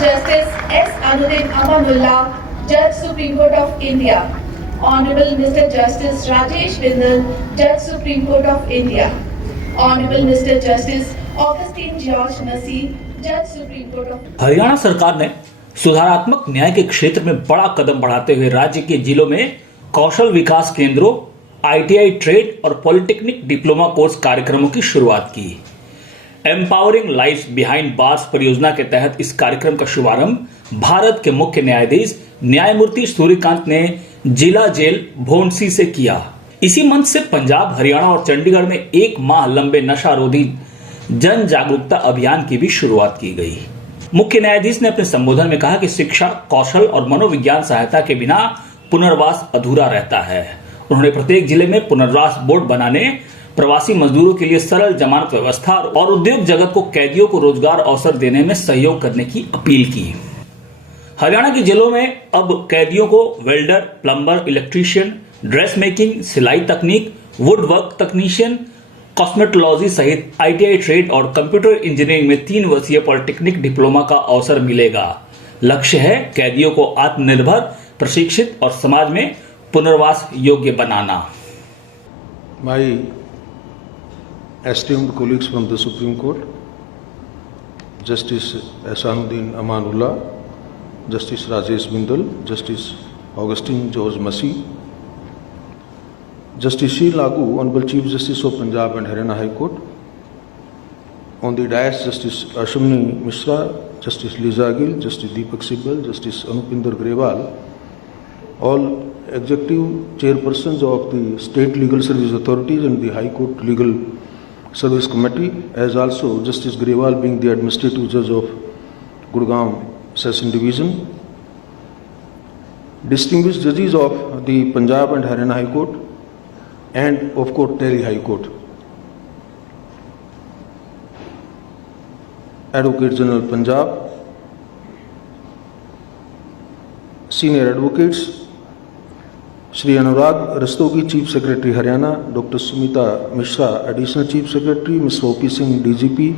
Justice S. Anudin Amanullah, Judge Supreme Court of India. Honorable Mr. Justice Rajesh Bindal, Judge Supreme Court of India. Honorable Mr. Justice Augustine George Nasi, Judge Supreme Court of India. Haryana सरकार ने सुधारात्मक न्याय के क्षेत्र में बड़ा कदम बढ़ाते हुए राज्य के जिलों में कौशल विकास केंद्रों, ITI ट्रेड और पॉलिटेक्निक डिप्लोमा कोर्स कार्यक्रमों की शुरुआत की। एम्पावरिंग लाइव्स बिहाइंड बार्स परियोजना के तहत इस कार्यक्रम का शुभारंभ भारत के मुख्य न्यायाधीश न्यायमूर्ति सूर्यकांत ने जिला जेल भोंडसी से किया। इसी मंच से पंजाब, हरियाणा और चंडीगढ़ में 1 माह लंबे नशारोधी जन जागरूकता अभियान की भी शुरुआत की गई। मुख्य न्यायाधीश ने अपने संबोधन में कहा कि शिक्षा, कौशल और मनोविज्ञान सहायता के बिना पुनर्वास अधूरा रहता है। उन्होंने प्रत्येक जिले में पुनर्वास बोर्ड बनाने, प्रवासी मजदूरों के लिए सरल जमानत व्यवस्था और उद्योग जगत को कैदियों को रोजगार अवसर देने में सहयोग करने की अपील की। हरियाणा के जिलों में अब कैदियों को welder, plumber, electrician, dress making, सिलाई तकनीक, वुड वर्क तकनीशियन, कॉस्मेटोलॉजी सहित ITI ट्रेड और कंप्यूटर इंजीनियरिंग में 3 वर्षीय पॉलिटेक्निक डिप्लोमा का अवसर मिलेगा। लक्ष्य है कैदियों को आत्मनिर्भर, प्रशिक्षित और समाज में पुनर्वास योग्य बनाना। My esteemed colleagues from the Supreme Court, Justice Ahsanuddin Amanullah, Justice Rajesh Bindal, Justice Augustine George Massi, Justice Shri Lagu, Honorable Chief Justice of Punjab and Haryana High Court, on the dais Justice Ashwini Mishra, Justice Liza Gill, Justice Deepak Sibal, Justice Anupinder Grewal, all executive chairpersons of the State Legal Service Authorities and the High Court Legal Service Committee, as also Justice Grewal being the Administrative Judge of Gurugram Session Division, distinguished judges of the Punjab and Haryana High Court, and of course Delhi High Court, Advocate General Punjab, Senior Advocates, Shri Anurag Rastogi, Chief Secretary Haryana, Dr. Sumita Mishra, Additional Chief Secretary, Mr. O.P. Singh, DGP,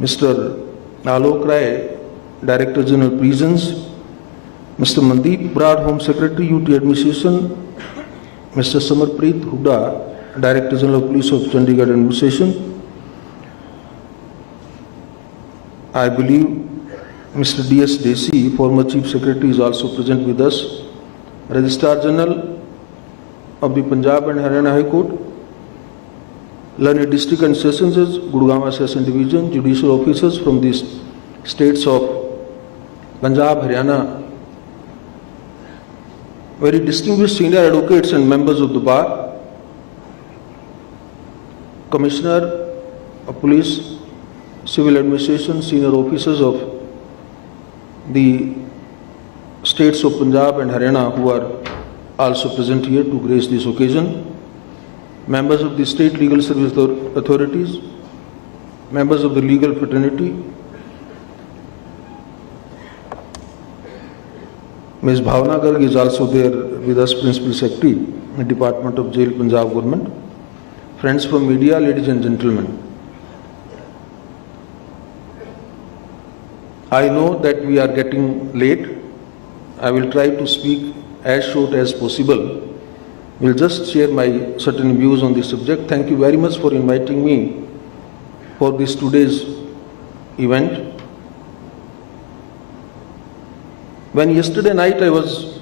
Mr. Alok Rai, Director General Prisons, Mr. Mandeep Brad, Home Secretary, UT Administration, Mr. Samarpreet Hooda, Director General of Police of Chandigarh Administration. I believe Mr. D.S. Desi, former Chief Secretary, is also present with us. Registrar General of the Punjab and Haryana High Court, learned district and sessions judge, Gurugram Session Division, judicial officers from the states of Punjab, Haryana, very distinguished senior advocates and members of the bar, Commissioner of Police, Civil Administration, senior officers of the states of Punjab and Haryana who are also present here to grace this occasion, members of the state legal service authorities, members of the legal fraternity, Ms. Bhavana Garg is also there with us, Principal Secretary, Department of Jail, Punjab Government, friends from media, ladies and gentlemen. I know that we are getting late. I will try to speak as short as possible. Will just share my certain views on this subject. Thank you very much for inviting me for this today's event. When yesterday night I was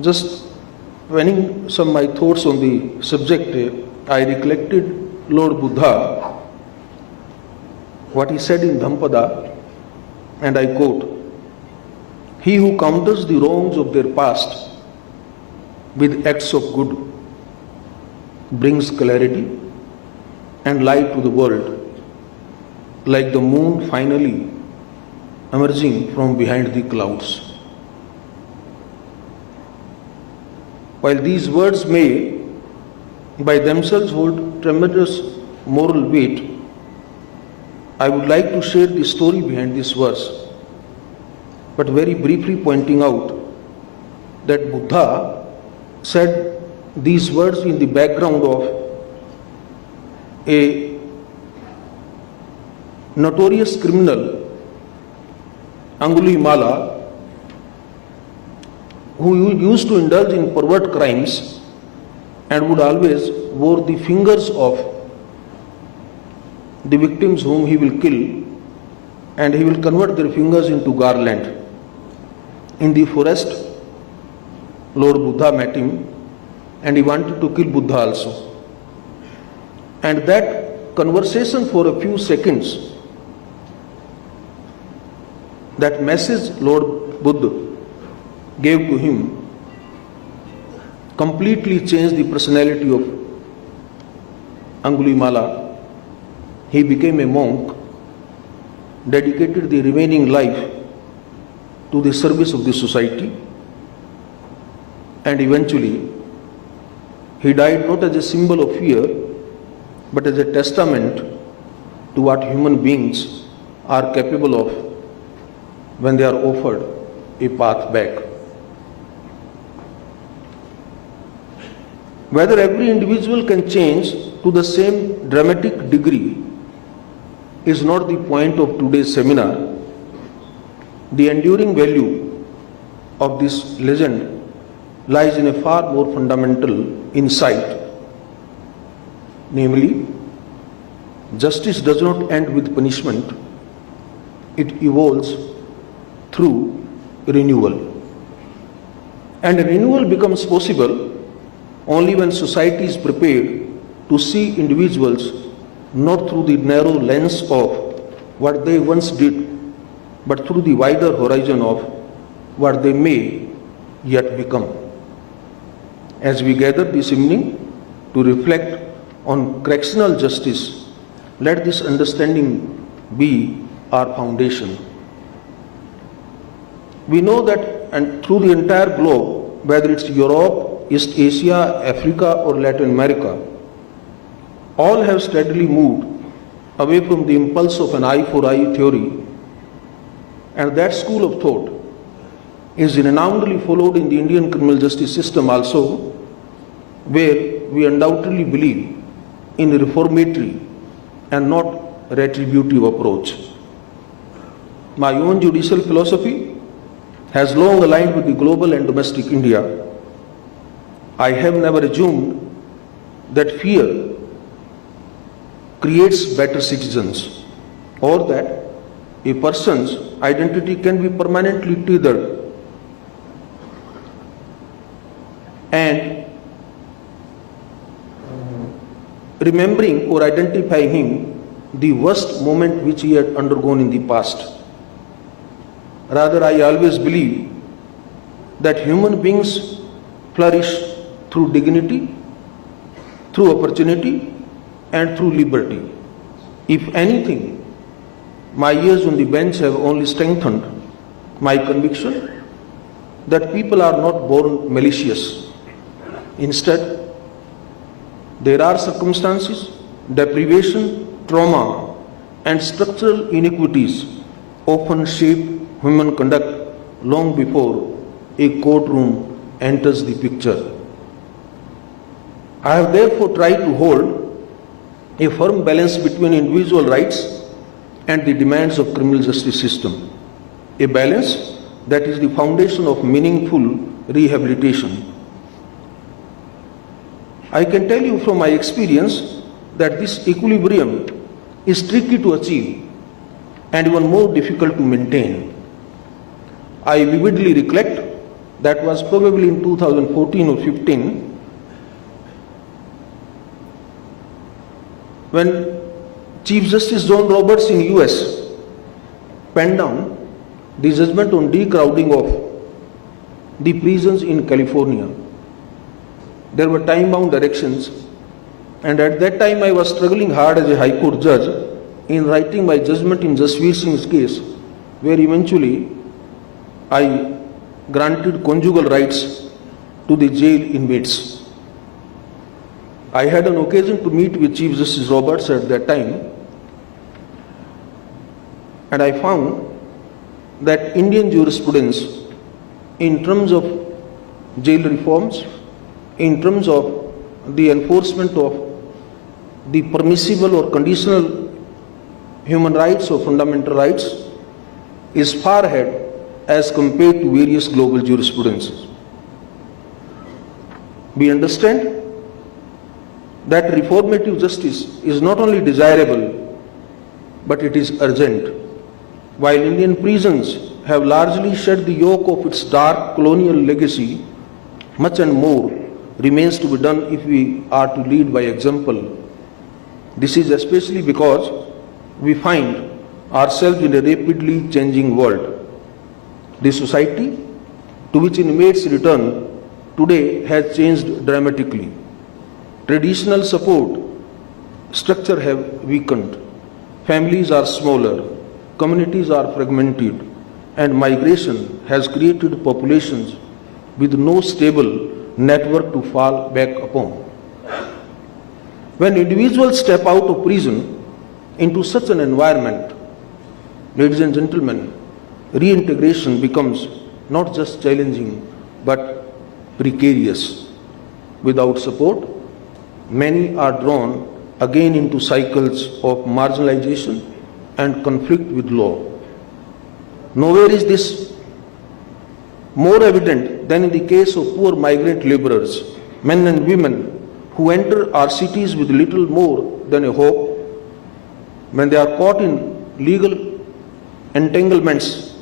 just penning some my thoughts on the subject, I recollected Lord Buddha, what he said in Dhampada, and I quote, "He who counters the wrongs of their past with acts of good brings clarity and light to the world, like the moon finally emerging from behind the clouds." While these words may by themselves hold tremendous moral weight, I would like to share the story behind this verse, but very briefly pointing out that Buddha said these words in the background of a notorious criminal Angulimala, who used to indulge in pervert crimes and would always bore the fingers of the victims whom he will kill, and he will convert their fingers into garland. In the forest, Lord Buddha met him and he wanted to kill Buddha also. And that conversation for a few seconds, that message Lord Buddha gave to him, completely changed the personality of Angulimala. He became a monk, dedicated the remaining life to the service of the society, and eventually he died not as a symbol of fear, but as a testament to what human beings are capable of when they are offered a path back. Whether every individual can change to the same dramatic degree is not the point of today's seminar. The enduring value of this legend lies in a far more fundamental insight, namely, justice does not end with punishment, it evolves through renewal. And renewal becomes possible only when society is prepared to see individuals not through the narrow lens of what they once did, but through the wider horizon of what they may yet become. As we gather this evening to reflect on correctional justice, let this understanding be our foundation. We know that, and through the entire globe, whether it's Europe, East Asia, Africa, or Latin America, all have steadily moved away from the impulse of an eye for eye theory, and that school of thought is renownedly followed in the Indian criminal justice system also, where we undoubtedly believe in a reformatory and not retributive approach. My own judicial philosophy has long aligned with the global and domestic India. I have never assumed that fear creates better citizens, or that a person's identity can be permanently tethered and remembering or identifying the worst moment which he had undergone in the past. Rather, I always believe that human beings flourish through dignity, through opportunity, and through liberty. If anything, my years on the bench have only strengthened my conviction that people are not born malicious. Instead, there are circumstances, deprivation, trauma, and structural inequities often shape human conduct long before a courtroom enters the picture. I have therefore tried to hold a firm balance between individual rights and the demands of criminal justice system, a balance that is the foundation of meaningful rehabilitation. I can tell you from my experience that this equilibrium is tricky to achieve and even more difficult to maintain. I vividly recollect that was probably in 2014 or 15 when Chief Justice John Roberts in US penned down the judgment on decrowding of the prisons in California. There were time-bound directions, and at that time I was struggling hard as a High Court judge in writing my judgment in Jasveer Singh's case, where eventually I granted conjugal rights to the jail inmates. I had an occasion to meet with Chief Justice Roberts at that time, and I found that Indian jurisprudence in terms of jail reforms, in terms of the enforcement of the permissible or conditional human rights or fundamental rights, is far ahead as compared to various global jurisprudences. We understand that reformative justice is not only desirable, but it is urgent. While Indian prisons have largely shed the yoke of its dark colonial legacy, much and more remains to be done if we are to lead by example. This is especially because we find ourselves in a rapidly changing world. The society to which inmates return today has changed dramatically. Traditional support structure have weakened. Families are smaller, communities are fragmented, and migration has created populations with no stable network to fall back upon. When individuals step out of prison into such an environment, ladies and gentlemen, reintegration becomes not just challenging but precarious. Without support, many are drawn again into cycles of marginalization and conflict with law. Nowhere is this more evident than in the case of poor migrant laborers, men and women who enter our cities with little more than a hope. When they are caught in legal entanglements,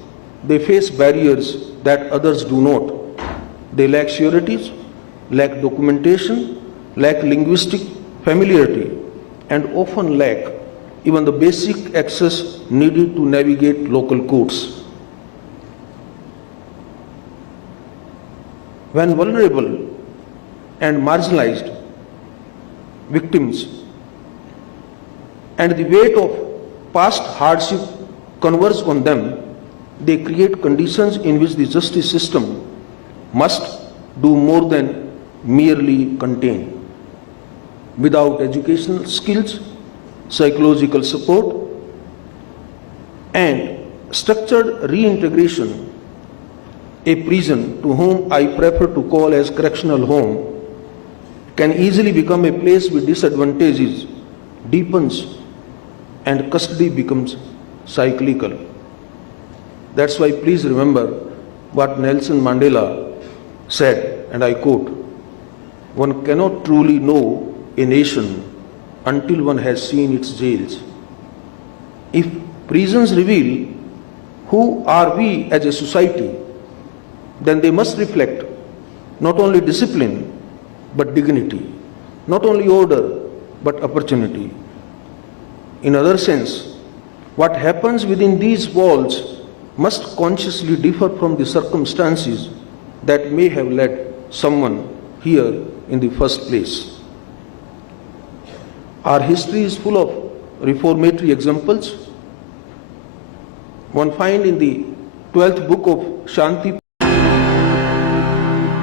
they face barriers that others do not. They lack sureties, lack documentation, lack linguistic familiarity, and often lack even the basic access needed to navigate local courts. When vulnerable and marginalized victims and the weight of past hardship converge on them, they create conditions in which the justice system must do more than merely contain. Without educational skills, psychological support, and structured reintegration, a prison, to whom I prefer to call as correctional home, can easily become a place with disadvantages, deepens, and custody becomes cyclical. That's why please remember what Nelson Mandela said, and I quote, "One cannot truly know a nation until one has seen its jails." If prisons reveal who are we as a society, then they must reflect not only discipline but dignity, not only order but opportunity. In other sense, what happens within these walls must consciously differ from the circumstances that may have led someone here in the first place. Our history is full of reformatory examples. One finds in the 12th book of Shanti